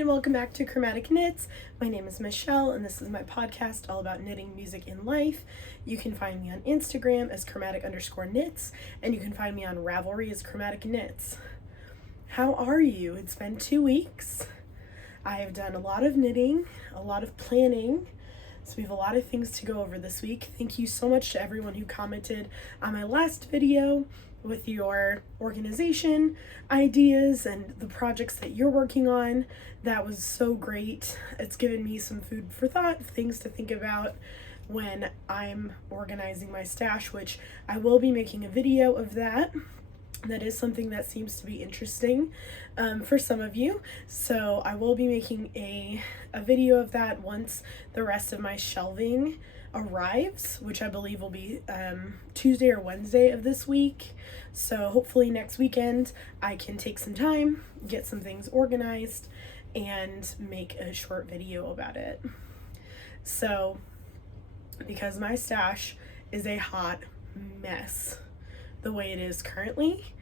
and welcome back to Chromatic Knits. My name is Michelle and this is my podcast all about knitting, music, and life. You can find me on Instagram as chromatic_knits and you can find me on Ravelry as ChromaticKnits. How are you? It's been 2 weeks. I have done a lot of knitting, a lot of planning, so we have a lot of things to go over this week. Thank you so much to everyone who commented on my last video with your organization ideas and the projects that you're working on. That was so great. It's given me some food for thought, things to think about when I'm organizing my stash, which I will be making a video of that. That is something that seems to be interesting for some of you. So I will be making a video of that once the rest of my shelving arrives, which I believe will be Tuesday or Wednesday of this week. So hopefully next weekend I can take some time, get some things organized, and make a short video about it. So because my stash is a hot mess the way it is currently,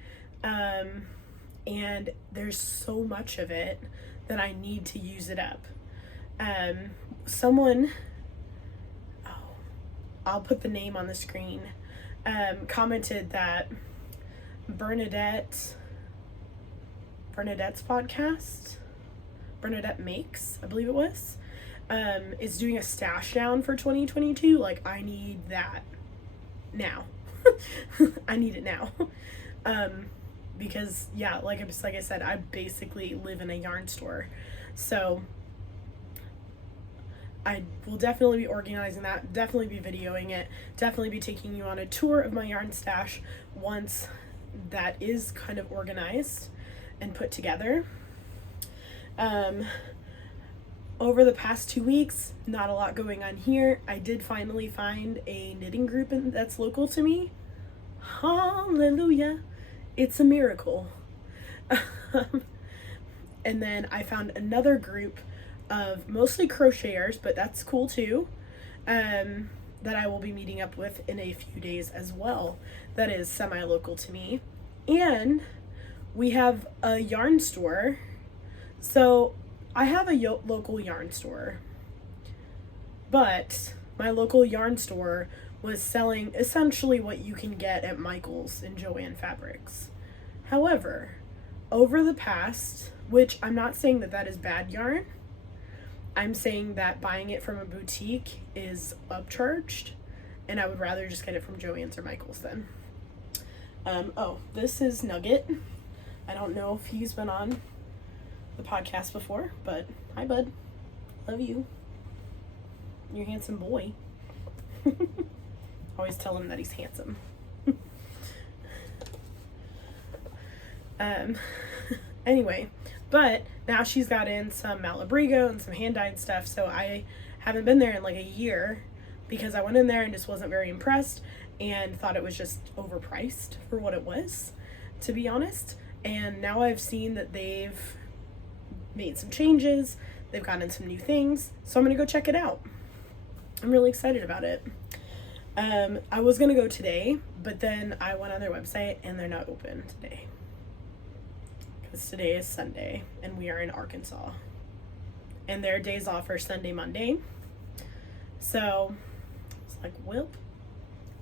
and there's so much of it that I need to use it up. Someone, I'll put the name on the screen, commented that Bernadette's podcast, Bernadette Makes, I believe it was, is doing a stash down for 2022. Like, I need that now. I need it now. Because yeah, like I said, I basically live in a yarn store. So I will definitely be organizing that, definitely be videoing it, definitely be taking you on a tour of my yarn stash once that is kind of organized and put together. Over the past 2 weeks, not a lot going on here. I did finally find a knitting group that's local to me. Hallelujah. It's a miracle. And then I found another group of mostly crocheters, but that's cool too, that I will be meeting up with in a few days as well. That is semi-local to me. And we have a yarn store. So I have a local yarn store, but my local yarn store was selling essentially what you can get at Michael's and Joann Fabrics. However, over the past, which I'm not saying that that is bad yarn, I'm saying that buying it from a boutique is upcharged, and I would rather just get it from Joann's or Michael's then. This is Nugget. I don't know if he's been on the podcast before, but hi, bud. Love you. You're a handsome boy. Always tell him that he's handsome. Anyway, but now she's got in some Malabrigo and some hand-dyed stuff, so I haven't been there in like a year because I went in there and just wasn't very impressed and thought it was just overpriced for what it was, to be honest. And now I've seen that they've made some changes, they've gotten some new things, so I'm gonna go check it out. I'm really excited about it. I was gonna go today, but then I went on their website and they're not open today. Because today is Sunday and we are in Arkansas. And their days off are Sunday, Monday. So it's like, well,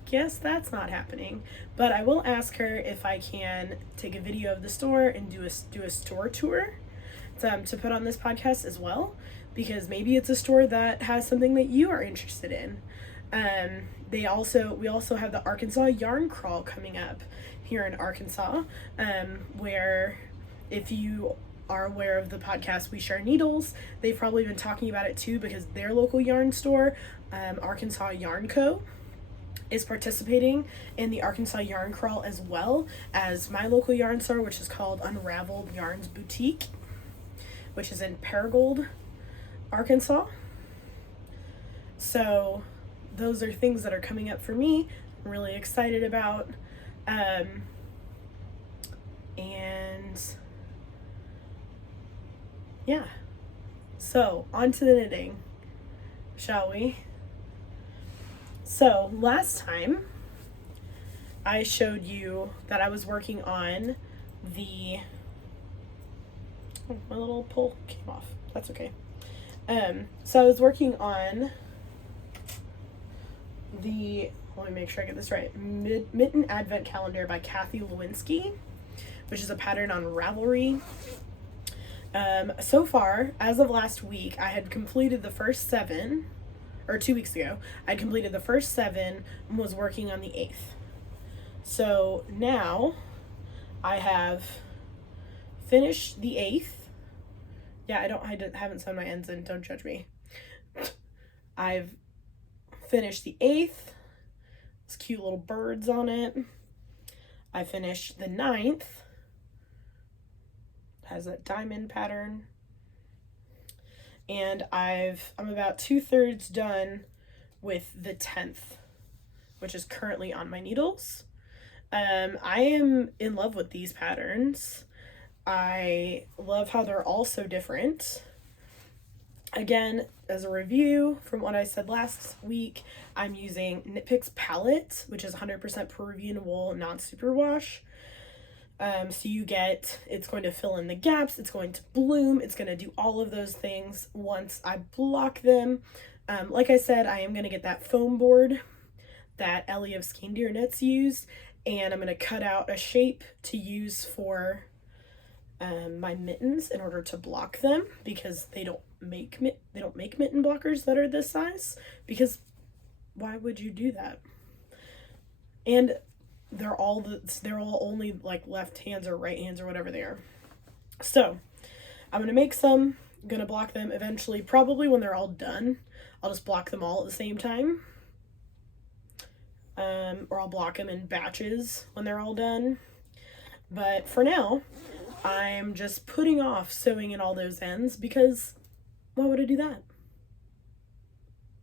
guess that's not happening. But I will ask her if I can take a video of the store and do a store tour to put on this podcast as well. Because maybe it's a store that has something that you are interested in. We also have the Arkansas Yarn Crawl coming up here in Arkansas, where if you are aware of the podcast We Share Needles, they've probably been talking about it too because their local yarn store, Arkansas Yarn Co., is participating in the Arkansas Yarn Crawl as well as my local yarn store, which is called Unraveled Yarns Boutique, which is in Paragould, Arkansas. So those are things that are coming up for me. I'm really excited about. And yeah. So on to the knitting, shall we? So last time I showed you that I was working on the, oh, my little pole came off. That's okay. So I was working on the, let me make sure I get this right, Mitten Advent Calendar by Lewinski, which is a pattern on Ravelry. So far, as of last week, I had completed the first 7, or 2 weeks ago, I completed the first 7 and was working on the 8th. So now I have finished the 8th. Yeah, I haven't sewn my ends in, don't judge me. I've finished the 8th. There's cute little birds on it. I finished the 9th. Has that diamond pattern. And I'm about 2/3 done with the 10th, which is currently on my needles. I am in love with these patterns. I love how they're all so different. Again, as a review from what I said last week, I'm using Knit Picks palette, which is 100% Peruvian wool, non-superwash. So you get, it's going to fill in the gaps, it's going to bloom, it's going to do all of those things once I block them. Like I said, I am going to get that foam board that Ellie of Skein Deer Knits used, and I'm going to cut out a shape to use for my mittens in order to block them, because they don't make mitten blockers that are this size, because why would you do that? And they're all only like left hands or right hands or whatever they are. So I'm gonna make some, I'm gonna block them eventually, probably when they're all done. I'll just block them all at the same time, or I'll block them in batches when they're all done. But for now, I'm just putting off sewing in all those ends, because why would I do that?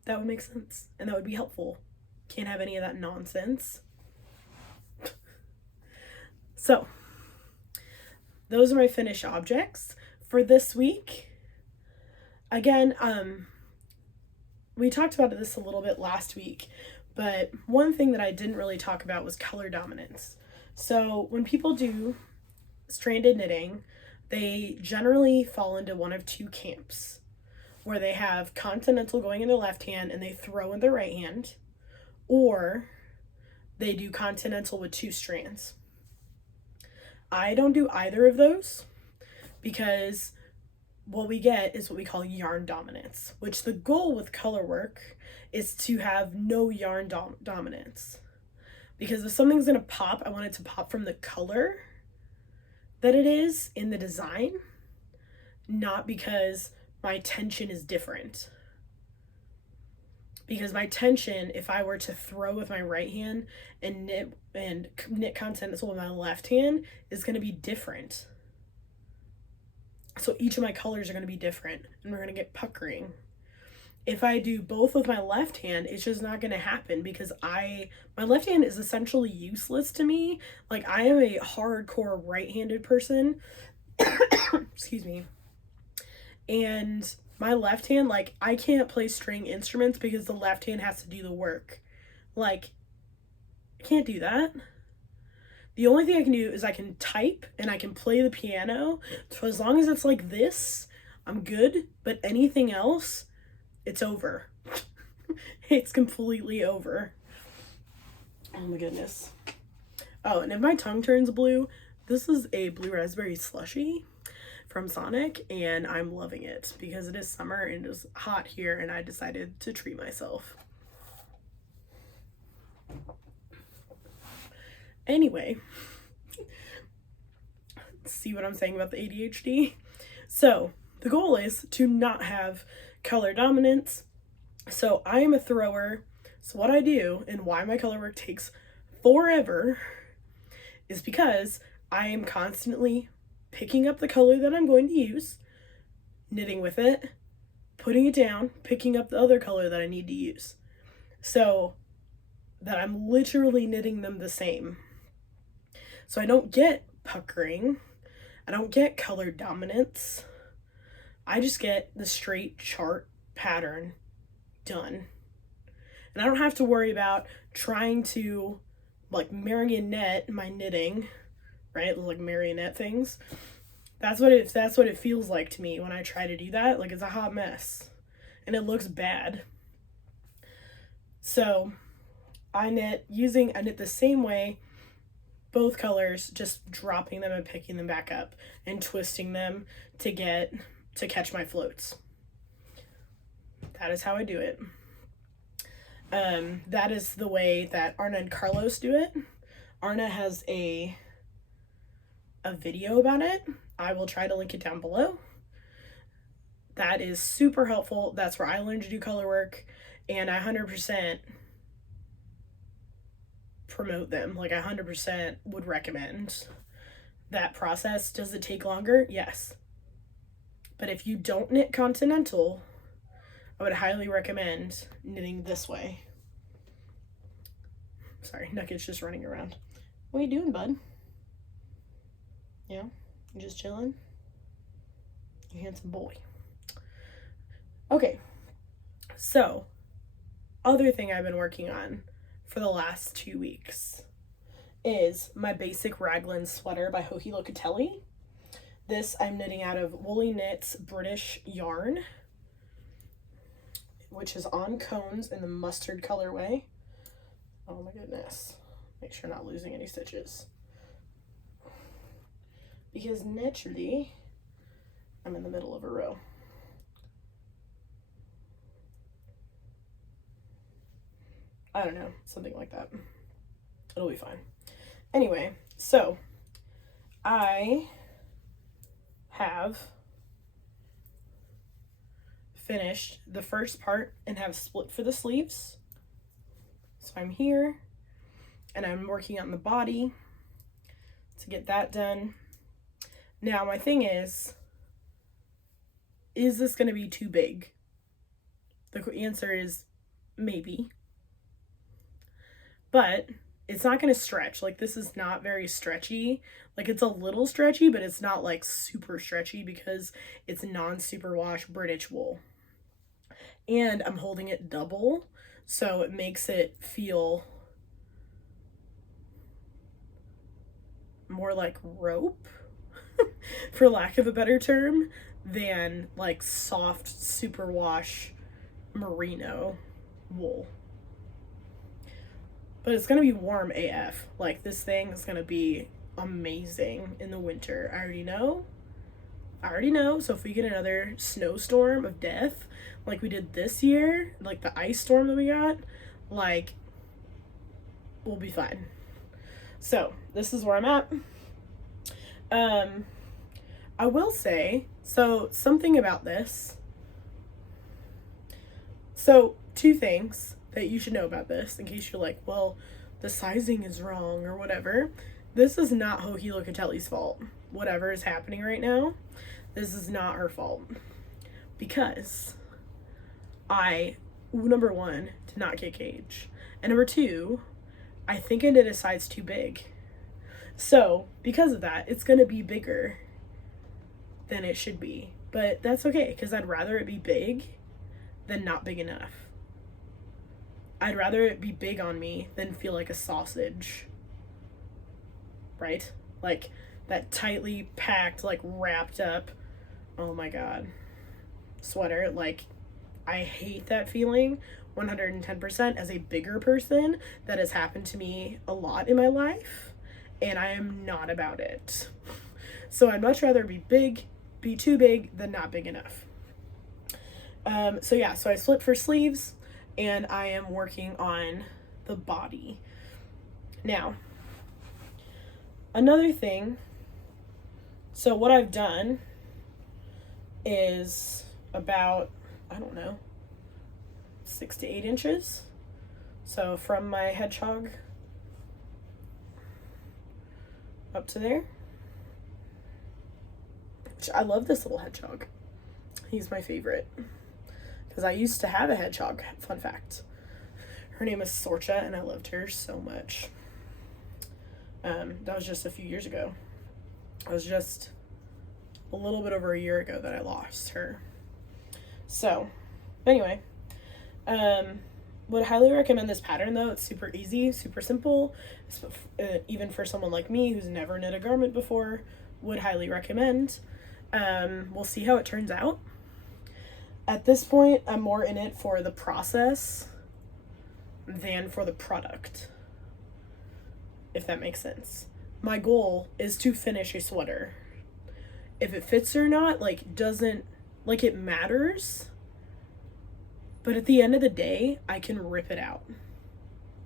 That would make sense, and that would be helpful. Can't have any of that nonsense. So, those are my finished objects for this week. Again, we talked about this a little bit last week, but one thing that I didn't really talk about was color dominance. So, when people do stranded knitting, they generally fall into one of 2 camps, where they have continental going in their left hand and they throw in their right hand, or they do continental with 2 strands. I don't do either of those, because what we get is what we call yarn dominance, which the goal with color work is to have no yarn dominance. Because if something's going to pop, I want it to pop from the color that it is in the design, not because my tension is different. Because my tension, if I were to throw with my right hand and knit continental with my left hand, is going to be different. So each of my colors are going to be different, and we're going to get puckering. If I do both with my left hand, it's just not going to happen, because my left hand is essentially useless to me. Like, I am a hardcore right-handed person. Excuse me. And my left hand, like, I can't play string instruments because the left hand has to do the work. Like, I can't do that. The only thing I can do is I can type and I can play the piano. So as long as it's like this, I'm good. But anything else, it's over. It's completely over. Oh my goodness. Oh, and if my tongue turns blue, this is a blue raspberry slushie from Sonic, and I'm loving it because it is summer and it's hot here, and I decided to treat myself. Anyway, see what I'm saying about the ADHD? So the goal is to not have color dominance. So I am a thrower. So what I do and why my color work takes forever is because I am constantly picking up the color that I'm going to use, knitting with it, putting it down, picking up the other color that I need to use. So that I'm literally knitting them the same. So I don't get puckering, I don't get color dominance, I just get the straight chart pattern done. And I don't have to worry about trying to like marionette my knitting, right? Like marionette things. That's what it feels like to me when I try to do that. Like, it's a hot mess and it looks bad. So I knit the same way, both colors, just dropping them and picking them back up and twisting them to catch my floats. That is how I do it. That is the way that Arna and Carlos do it. Arna has a video about it. I will try to link it down below. That is super helpful. That's where I learned to do color work, and I 100% promote them. Like, I 100% would recommend that process. Does it take longer? Yes. But if you don't knit continental, I would highly recommend knitting this way. Sorry, Nugget's just running around. What are you doing, bud? Yeah? You just chilling? You handsome boy. Okay. So, other thing I've been working on for the last 2 weeks is my basic Raglan sweater by Locatelli. This I'm knitting out of Woolly Knits British yarn, which is on cones in the mustard colorway. Oh my goodness. Make sure I'm not losing any stitches. Because naturally, I'm in the middle of a row. I don't know, something like that. It'll be fine. Anyway, so I have finished the first part and have split for the sleeves. So I'm here and I'm working on the body to get that done. Now my thing is this going to be too big? The answer is maybe. But it's not going to stretch. Like, this is not very stretchy. Like, it's a little stretchy, but it's not like super stretchy because it's non-superwash British wool. And I'm holding it double, so it makes it feel more like rope, for lack of a better term, than like soft superwash merino wool. But it's gonna be warm AF. Like, this thing is gonna be amazing in the winter. I already know. So if we get another snowstorm of death like we did this year, like the ice storm that we got, like, we'll be fine. So this is where I'm at. I will say, so something about this. So 2 things that you should know about this, in case you're like, well, the sizing is wrong or whatever. This is not Locatelli's fault. Whatever is happening right now, this is not her fault. Because I, number 1, did not get gauge. And number 2, I think I did a size too big. So, because of that, it's going to be bigger than it should be. But that's okay, because I'd rather it be big than not big enough. I'd rather it be big on me than feel like a sausage. Right? Like, that tightly packed, like, wrapped up, oh my god, sweater. Like, I hate that feeling 110%. As a bigger person, that has happened to me a lot in my life, and I am not about it. So I'd much rather be too big than not big enough. So yeah, so I split for sleeves, and I am working on the body. Now, another thing, so what I've done is about, I don't know, 6 to 8 inches. So from my hedgehog up to there. Which, I love this little hedgehog. He's my favorite. Because I used to have a hedgehog, fun fact. Her name is Sorcha, and I loved her so much. That was just a few years ago. It was just a little bit over a year ago that I lost her. So, anyway, would highly recommend this pattern though. It's super easy, super simple. Even for someone like me who's never knit a garment before, would highly recommend. We'll see how it turns out. At this point, I'm more in it for the process than for the product, if that makes sense. My goal is to finish a sweater. If it fits or not, like, doesn't, like, it matters. But at the end of the day, I can rip it out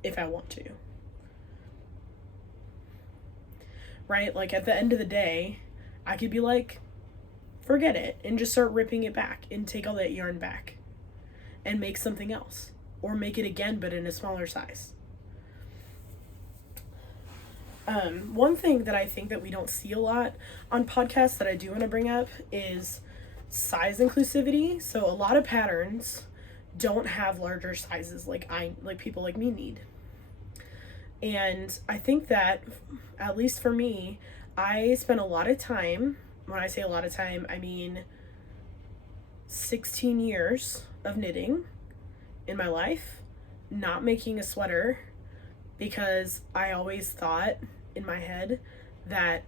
if I want to. Right? Like, at the end of the day, I could be like, forget it, and just start ripping it back and take all that yarn back and make something else, or make it again but in a smaller size. One thing that I think that we don't see a lot on podcasts that I do want to bring up is size inclusivity. So a lot of patterns don't have larger sizes like people like me need. And I think that, at least for me, I spent a lot of time, when I say a lot of time, I mean 16 years of knitting in my life, not making a sweater, because I always thought in my head that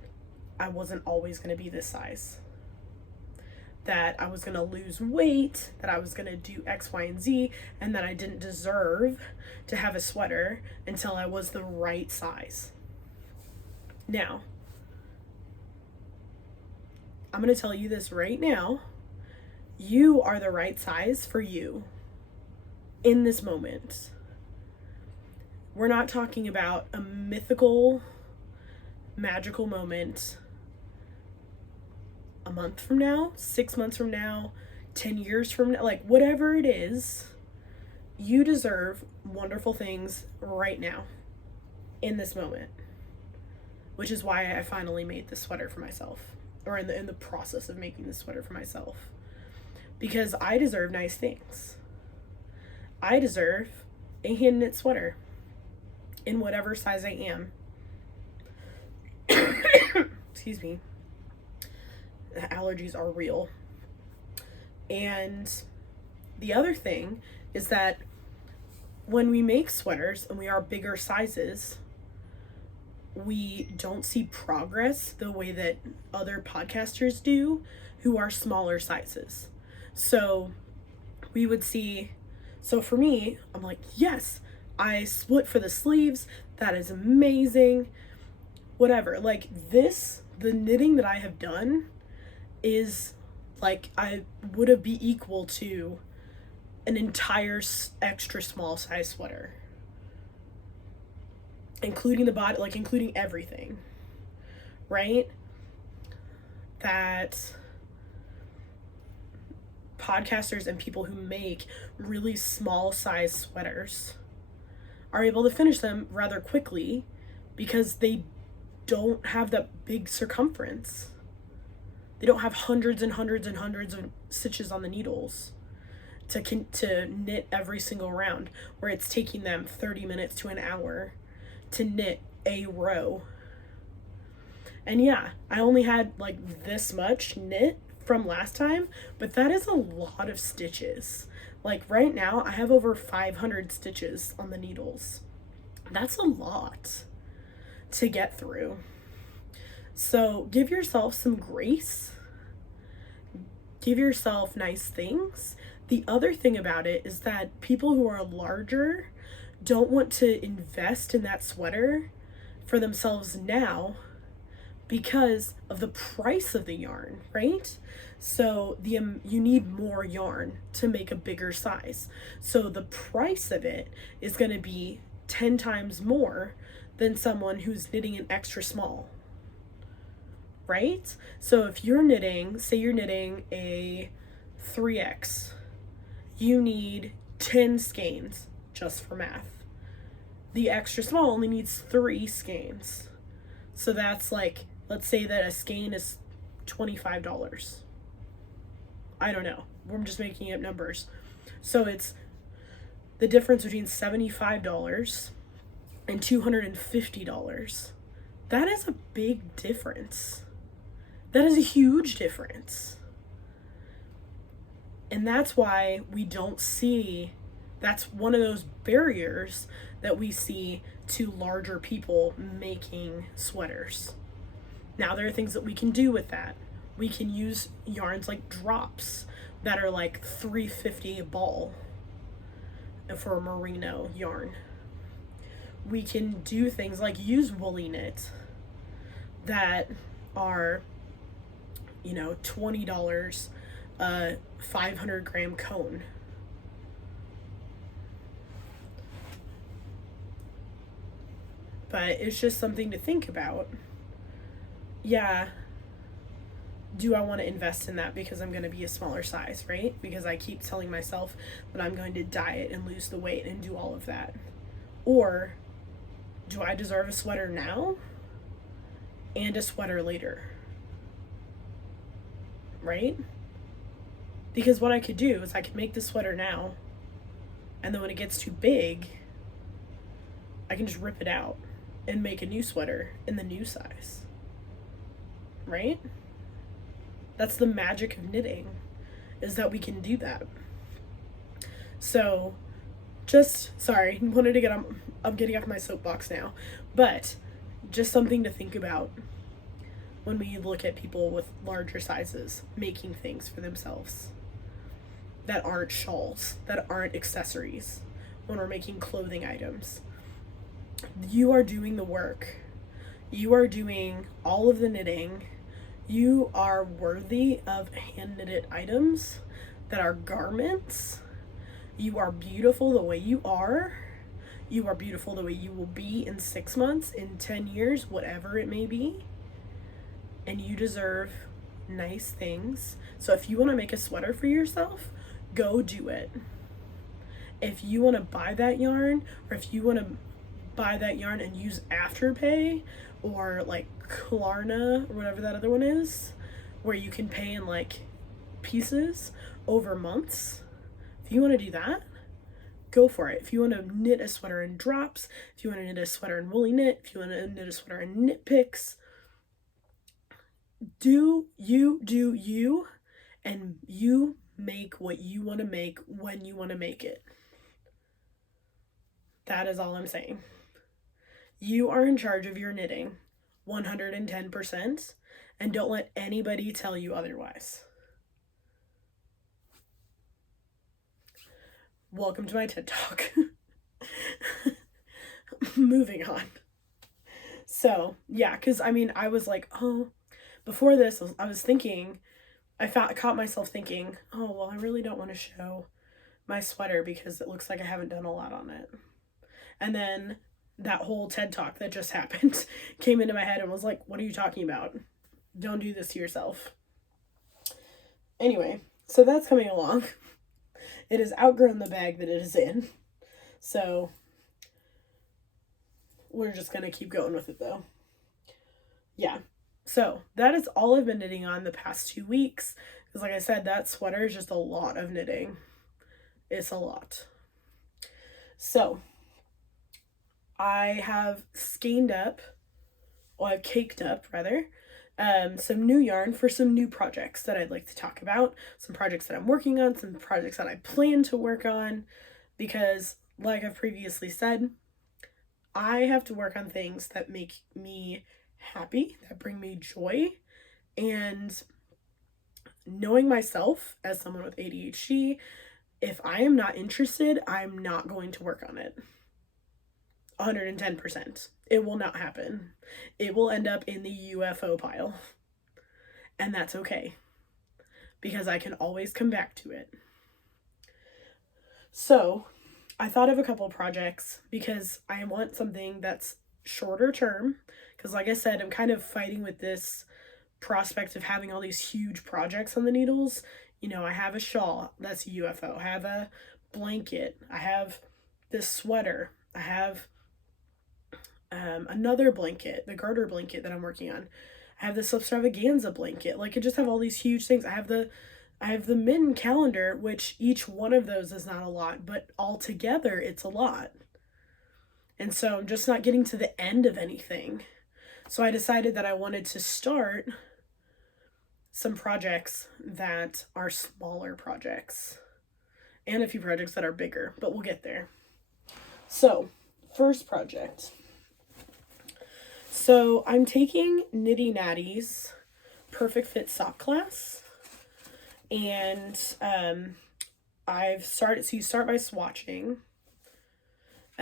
I wasn't always going to be this size. That I was going to lose weight, that I was going to do X, Y, and Z, and that I didn't deserve to have a sweater until I was the right size. Now, I'm going to tell you this right now. You are the right size for you in this moment. We're not talking about a mythical, magical moment a month from now, 6 months from now, 10 years from now, like whatever it is. You deserve wonderful things right now in this moment, which is why I finally made this sweater for myself, or in the process of making this sweater for myself, because I deserve nice things. I deserve a hand knit sweater in whatever size I am. Excuse me. The allergies are real. And the other thing is that when we make sweaters and we are bigger sizes, we don't see progress the way that other podcasters do who are smaller sizes. So we would see, so for me, I'm like, yes, I split for the sleeves. That is amazing. Whatever. Like this, the knitting that I have done is like, I would have be equal to an entire extra small size sweater, including the body, like including everything, right? That podcasters and people who make really small size sweaters are able to finish them rather quickly because they don't have that big circumference. They don't have hundreds and hundreds and hundreds of stitches on the needles to knit every single round, where it's taking them 30 minutes to an hour to knit a row. And yeah, I only had like this much knit from last time, but that is a lot of stitches. Like right now I have over 500 stitches on the needles. That's a lot to get through. So give yourself some grace. Give yourself nice things. The other thing about it is that people who are larger don't want to invest in that sweater for themselves now because of the price of the yarn, right? So you need more yarn to make a bigger size. So the price of it is going to be 10 times more than someone who's knitting an extra small, right? So if you're knitting, say you're knitting a 3X, you need 10 skeins, just for math. The extra small only needs 3 skeins. So that's like, let's say that a skein is $25. I don't know. We're just making up numbers. So it's the difference between $75 and $250. That is a big difference. That is a huge difference. And that's why we don't see That's one of those barriers that we see to larger people making sweaters. Now there are things that we can do with that. We can use yarns like drops that are like $3.50 a ball for a merino yarn. We can do things like use woolly knit that are, you know, $20 a 500 gram cone. But it's just something to think about. Yeah, do I want to invest in that because I'm going to be a smaller size, right? Because I keep telling myself that I'm going to diet and lose the weight and do all of that. Or do I deserve a sweater now and a sweater later? Right? Because what I could do is I could make the sweater now, and then when it gets too big, I can just rip it out and make a new sweater in the new size. Right? That's the magic of knitting, is that we can do that. So, sorry, wanted to I'm getting off my soapbox now, but just something to think about when we look at people with larger sizes making things for themselves that aren't shawls, that aren't accessories, when we're making clothing items. You are doing the work. You are doing all of the knitting. You are worthy of hand knitted items that are garments. You are beautiful the way you are. You are beautiful the way you will be in 6 months, in 10 years, whatever it may be. And you deserve nice things. So if you want to make a sweater for yourself, go do it. If you want to buy that yarn, or if you want to buy that yarn and use Afterpay, or like Klarna, or whatever that other one is, where you can pay in like pieces over months, if you want to do that, go for it. If you want to knit a sweater in drops, if you want to knit a sweater in woolly knit, if you want to knit a sweater in knit picks, do you, and you make what you want to make when you want to make it. That is all I'm saying. You are in charge of your knitting 110%, and don't let anybody tell you otherwise. Welcome to my TED Talk. Moving on. So, yeah, because I mean, I was like, before this, I was thinking, caught myself thinking, oh, well, I really don't want to show my sweater because it looks like I haven't done a lot on it. And then that whole TED Talk that just happened came into my head and was like, what are you talking about? Don't do this to yourself. Anyway, so that's coming along. It has outgrown the bag that it is in. So we're just going to keep going with it though. Yeah. So that is all I've been knitting on the past 2 weeks. Because like I said, that sweater is just a lot of knitting. It's a lot. So I have I've caked up rather, some new yarn for some new projects that I'd like to talk about, some projects that I'm working on, some projects that I plan to work on, because like I've previously said, I have to work on things that make me happy, that bring me joy, and knowing myself as someone with ADHD, if I am not interested, I'm not going to work on it. 110%. It will not happen. It will end up in the UFO pile. And that's okay, because I can always come back to it. So I thought of a couple of projects because I want something that's shorter term, because like I said, I'm kind of fighting with this prospect of having all these huge projects on the needles. You know, I have a shawl, that's a UFO. I have a blanket. I have this sweater. I have another blanket, the garter blanket that I'm working on. I have this extravaganza blanket. Like, I just have all these huge things. I have the Mitten calendar, which each one of those is not a lot, but all together it's a lot. And so I'm just not getting to the end of anything. So I decided that I wanted to start some projects that are smaller projects. and a few projects that are bigger, but we'll get there. So, first project. So, I'm taking KnittyNatty's Perfect Fit sock class, and I've started, so you start by swatching.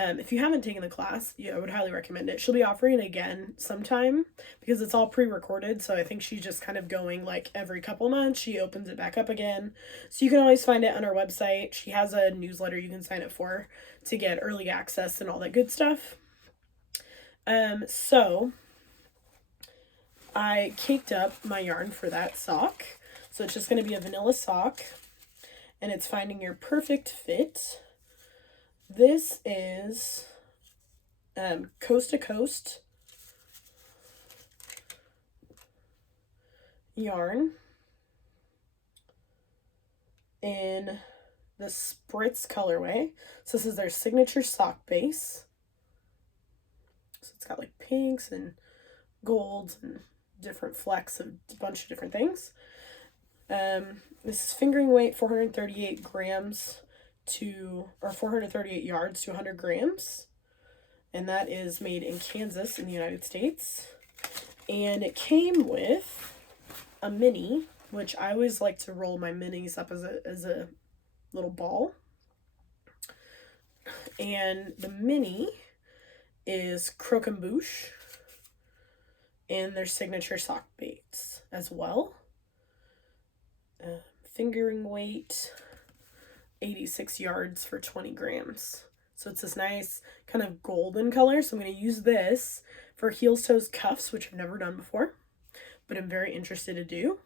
If you haven't taken the class, yeah, I would highly recommend it. She'll be offering it again sometime because it's all pre-recorded, so I think she's just kind of going like every couple months. She opens it back up again. So you can always find it on her website. She has a newsletter you can sign up for to get early access and all that good stuff. So I caked up my yarn for that sock. So it's just going to be a vanilla sock, and it's finding your perfect fit. This is Coast to Coast yarn in the Spritz colorway. So this is their signature sock base. So it's got like pinks and golds and different flecks of a bunch of different things. This is fingering weight 438 grams or 438 yards to 100 grams, and that is made in Kansas in the United States. And it came with a mini, which I always like to roll my minis up as a little ball. And the mini is Croquembouche in their signature sock baits as well. Fingering weight 86 yards for 20 grams. So it's this nice kind of golden color. So I'm going to use this for heels, toes, cuffs, which I've never done before, but I'm very interested to do.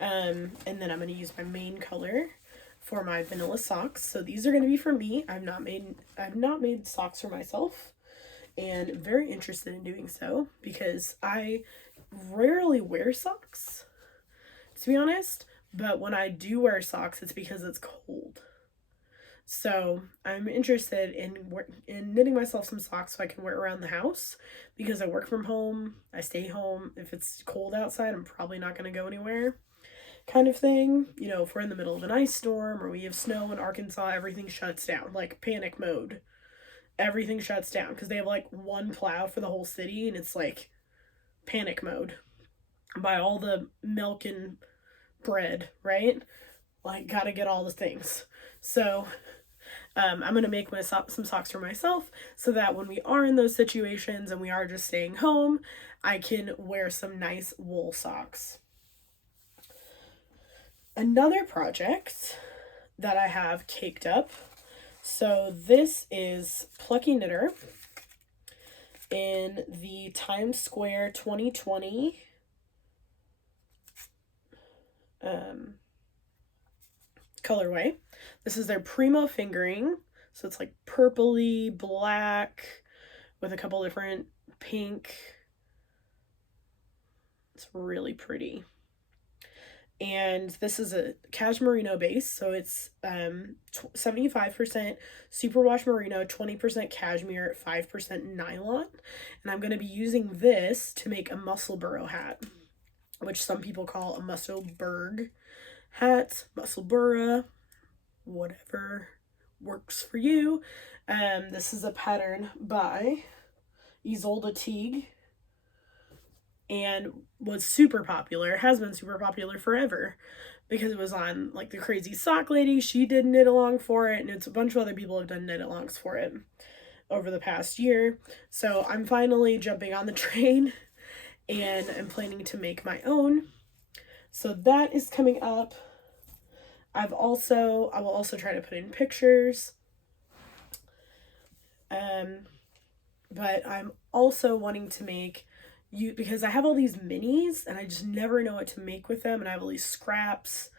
And then I'm going to use my main color for my vanilla socks. So these are going to be for me. I've not made socks for myself, and I'm very interested in doing so because I rarely wear socks, to be honest. But when I do wear socks, it's because it's cold. So I'm interested in knitting myself some socks so I can wear around the house because I work from home. I stay home. If it's cold outside, I'm probably not going to go anywhere, kind of thing. You know, if we're in the middle of an ice storm or we have snow in Arkansas, everything shuts down, like panic mode. Everything shuts down because they have like one plow for the whole city, and it's like panic mode. Buy all the milk and bread, right? Like, gotta get all the things. So I'm gonna make some socks for myself so that when we are in those situations and we are just staying home, I can wear some nice wool socks. Another project that I have caked up, so this is Plucky Knitter in the Times Square 2020 colorway. This is their Primo fingering, so it's like purpley black with a couple different pink. It's really pretty. And this is a cashmerino base, so it's 75% superwash merino, 20% cashmere, 5% nylon. And I'm going to be using this to make a Musselburgh hat, which some people call a Musselburgh hat, Musselburgh, whatever works for you. This is a pattern by Ysolde Teague, and was super popular, has been super popular forever, because it was on like the Crazy Sock Lady. She did knit along for it, and it's a bunch of other people have done knit alongs for it over the past year. So I'm finally jumping on the train, and I'm planning to make my own. So that is coming up. I will also try to put in pictures. But I'm also wanting to make because I have all these minis and I just never know what to make with them, and I have all these scraps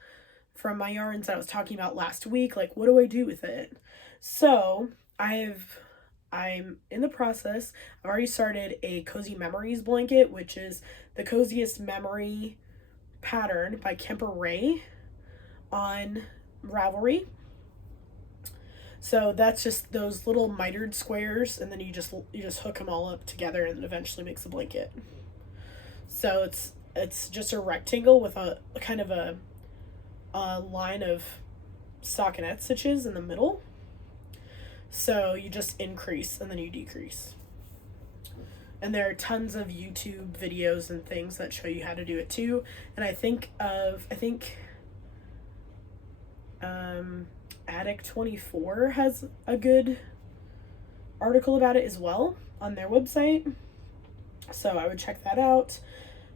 from my yarns that I was talking about last week. Like, what do I do with it? So I'm in the process. I've already started a Cozy Memories blanket, which is the Coziest Memory pattern by Kemper Ray on Ravelry. So that's just those little mitered squares, and then you just hook them all up together, and it eventually makes a blanket. So it's just a rectangle with a kind of a line of stockinette stitches in the middle. So you just increase and then you decrease. And there are tons of YouTube videos and things that show you how to do it too. And I think Attic 24 has a good article about it as well on their website. So I would check that out.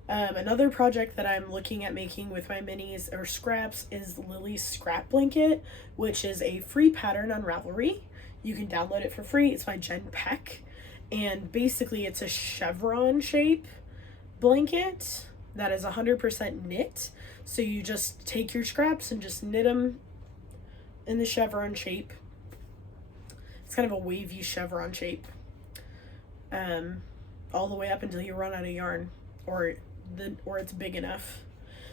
Another project that I'm looking at making with my minis or scraps is Lily's Scrap Blanket, which is a free pattern on Ravelry. You can download it for free. It's by Jen Peck. And basically it's a chevron shape blanket that is 100% knit. So you just take your scraps and just knit them in the chevron shape. It's kind of a wavy chevron shape. All the way up until you run out of yarn or it's big enough.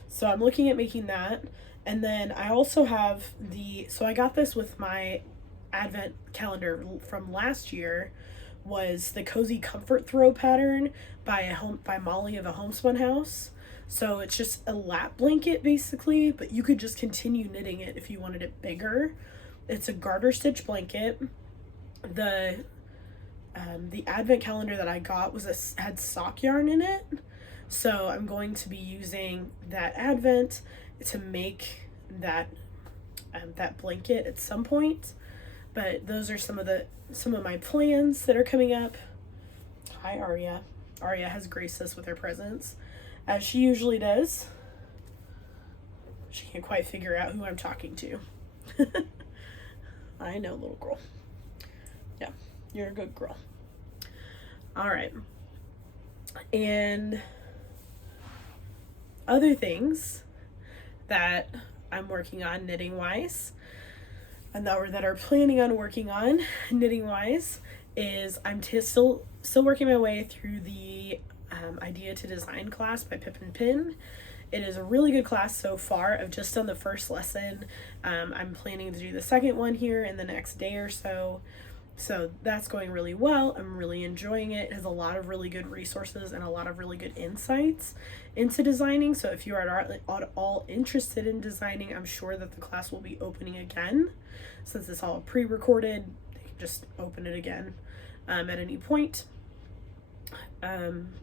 So I'm looking at making that. And then I also have so I got this with my advent calendar from last year, was the Cozy Comfort Throw pattern by Molly of a Homespun House. So it's just a lap blanket basically, but you could just continue knitting it if you wanted it bigger. It's a garter stitch blanket. The advent calendar that I got had sock yarn in it. So I'm going to be using that advent to make that blanket at some point. But those are some of my plans that are coming up. Hi, Aria. Aria has graced us with her presence, as she usually does. She can't quite figure out who I'm talking to. I know, little girl. Yeah, you're a good girl. All right. And other things that I'm working on knitting wise, and that are planning on working on knitting wise, is I'm still working my way through the Idea to Design class by Pip and Pin. It is a really good class so far. I've just done the first lesson. I'm planning to do the second one here in the next day or so. So that's going really well. I'm really enjoying it. It has a lot of really good resources and a lot of really good insights into designing. So if you are at all interested in designing, I'm sure that the class will be opening again. Since it's all pre-recorded, they can just open it again at any point.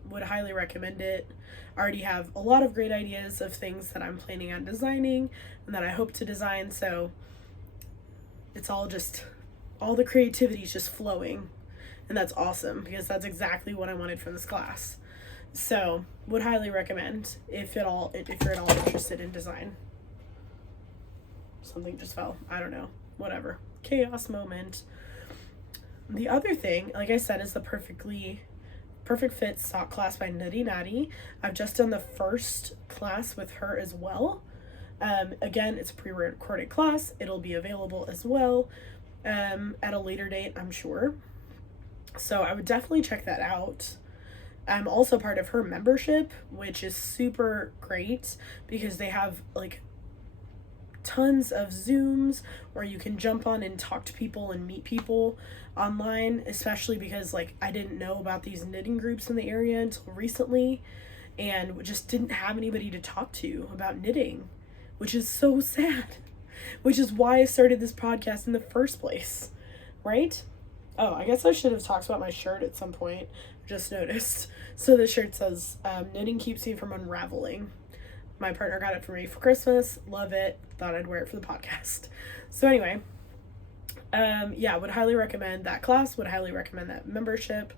Would highly recommend it. I already have a lot of great ideas of things that I'm planning on designing and that I hope to design. So it's all the creativity is just flowing, and that's awesome because that's exactly what I wanted from this class. So would highly recommend if you're at all interested in design. Something just fell. I don't know. Whatever. Chaos moment. The other thing, like I said, is the Perfect Fit sock class by KnittyNatty. I've just done the first class with her as well. Again, it's a pre-recorded class. It'll be available as well at a later date, I'm sure. So I would definitely check that out. I'm also part of her membership, which is super great because they have like tons of Zooms where you can jump on and talk to people and meet people online, especially because like I didn't know about these knitting groups in the area until recently and just didn't have anybody to talk to about knitting, which is so sad, which is why I started this podcast in the first place, right? Oh, I guess I should have talked about my shirt at some point. Just noticed. So the shirt says, knitting keeps me from unraveling. My partner got it for me for Christmas. Love it. Thought I'd wear it for the podcast. So anyway, yeah, would highly recommend that class. Would highly recommend that membership.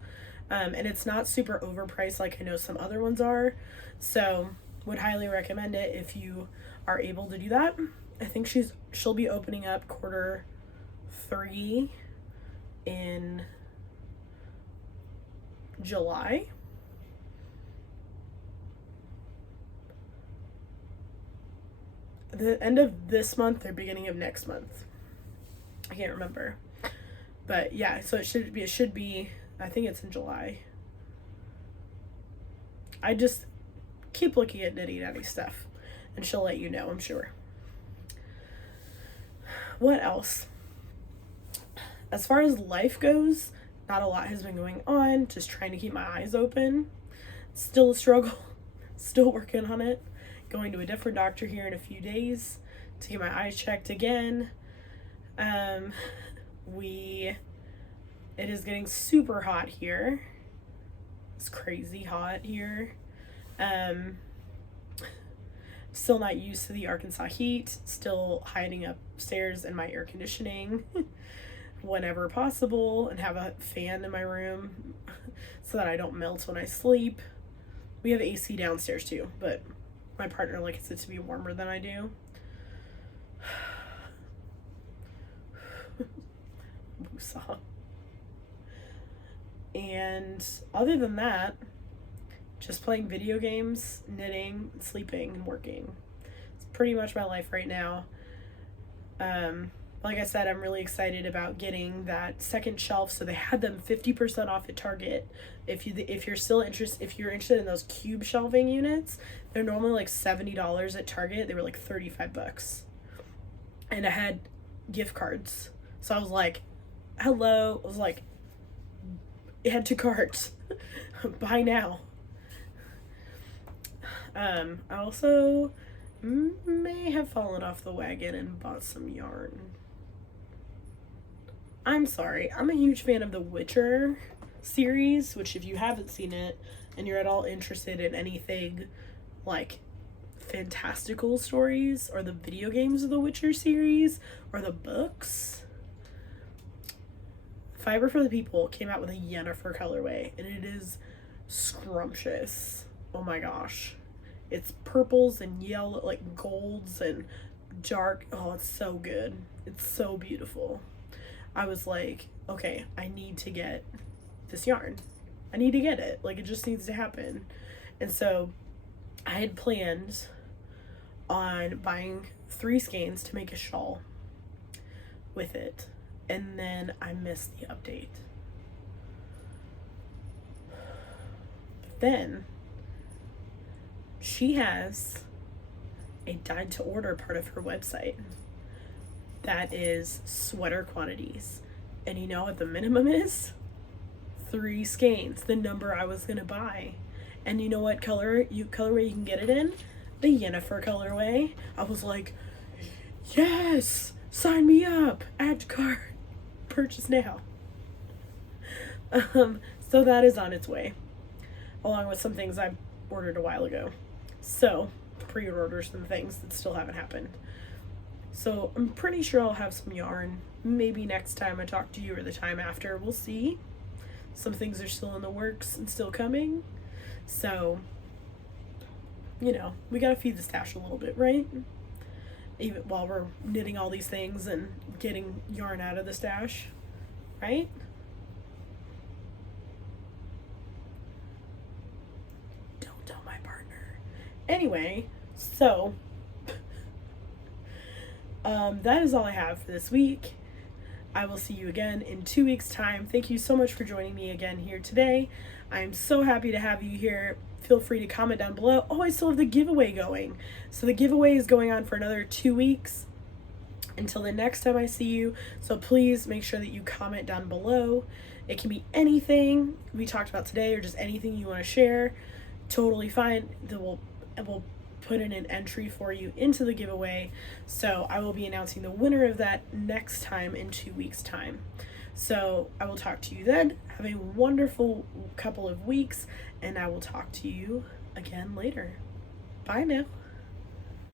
And it's not super overpriced like I know some other ones are. So would highly recommend it if you are able to do that. I think she'll be opening up quarter 3 in July. The end of this month or beginning of next month. I can't remember. But yeah, so it should be I think it's in July. I just keep looking at KnittyNatty stuff and she'll let you know, I'm sure. What else? As far as life goes, not a lot has been going on. Just trying to keep my eyes open. Still a struggle. Still working on it. Going to a different doctor here in a few days to get my eyes checked again. It is getting super hot here. It's crazy hot here. Still not used to the Arkansas heat. Still hiding upstairs in my air conditioning whenever possible, and have a fan in my room so that I don't melt when I sleep. We have AC downstairs too, but my partner likes it to be warmer than I do. Woosah. And other than that, just playing video games, knitting, sleeping, and working. It's pretty much my life right now. Like I said, I'm really excited about getting that second shelf. So they had them 50% off at Target. If you're interested in those cube shelving units, they're normally like $70 at Target. They were like $35. And I had gift cards. So I was like, hello. I was like, add to cart. Buy now. I also may have fallen off the wagon and bought some yarn. I'm sorry. I'm a huge fan of the Witcher series, which if you haven't seen it and you're at all interested in anything like fantastical stories or the video games of the Witcher series or the books, Fiber for the People came out with a Yennefer colorway, and it is scrumptious. Oh my gosh. It's purples and yellow, like golds and dark. Oh, it's so good. It's so beautiful. I was like, okay, I need to get this yarn. I need to get it. Like, it just needs to happen. And so I had planned on buying 3 skeins to make a shawl with it. And then I missed the update. But then she has a dyed to order part of her website that is sweater quantities. And you know what the minimum is? 3 skeins, the number I was gonna buy. And you know what colorway you can get it in? The Yennefer colorway. I was like, yes, sign me up, add to cart, purchase now. So that is on its way, along with some things I ordered a while ago. So pre-orders and things that still haven't happened. So I'm pretty sure I'll have some yarn maybe next time I talk to you or the time after. We'll see. Some things are still in the works and still coming. So, you know, we gotta feed the stash a little bit, right? Even while we're knitting all these things and getting yarn out of the stash, right? Don't tell my partner. Anyway, so that is all I have for this week. I will see you again in 2 weeks' time. Thank you so much for joining me again here today. I'm so happy to have you here. Feel free to comment down below. Oh, I still have the giveaway going. So the giveaway is going on for another 2 weeks until the next time I see you. So please make sure that you comment down below. It can be anything we talked about today or just anything you want to share. Totally fine. We'll put in an entry for you into the giveaway. So I will be announcing the winner of that next time in 2 weeks' time. So I will talk to you then. Have a wonderful couple of weeks, and I will talk to you again later. Bye now.